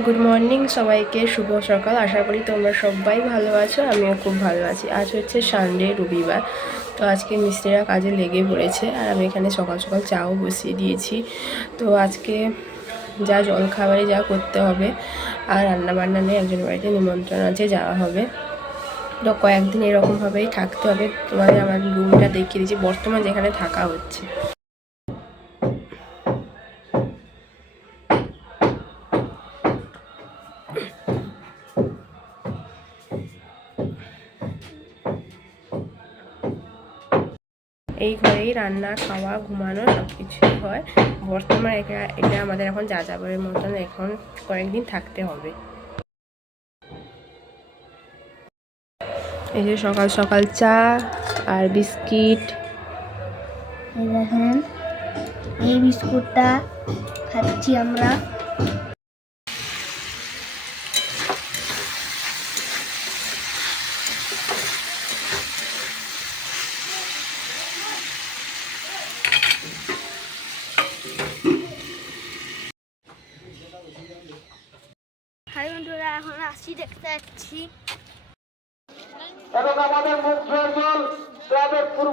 Good morning সবাইকে শুভ সকাল। আশা করি তোমরা সবাই ভালো আছো, আমিও খুব ভালো আছি। আজ হচ্ছে সানডে রবিবার। তো আজকে মিস্ত্রিরা কাজে লেগে পড়েছে আর আমি এখানে সকাল সকাল চাও বসিয়ে দিয়েছি। তো আজকে যা জলখাবারে যা করতে হবে আর রান্না বান্না নিয়ে একজন বাড়িতে নিমন্ত্রণ আছে, যাওয়া হবে। তো কয়েকদিন এরকমভাবেই থাকতে হবে। তোমাদের আমার রুমটা দেখিয়ে দিচ্ছি বর্তমান যেখানে থাকা হচ্ছে। এই ঘরেই রান্না, খাওয়া, ঘুমানো সব কিছুই হয়। বর্তমানে এটা এটা আমাদের এখন যা যাযাবরের মতন এখন কয়েকদিন থাকতে হবে। এই যে সকাল সকাল চা আর বিস্কিট। দেখেন, এই বিস্কুটটা খাচ্ছি আমরা। হাই বন্ধুরা এখন আসি দেখতে যাচ্ছি এবং আমাদের মুখ্য দল ক্লাবের পূর্ব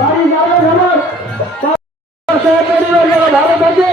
বাড়ি যারা ভ্রমণ সহপরিবার যারা ভালো থাকে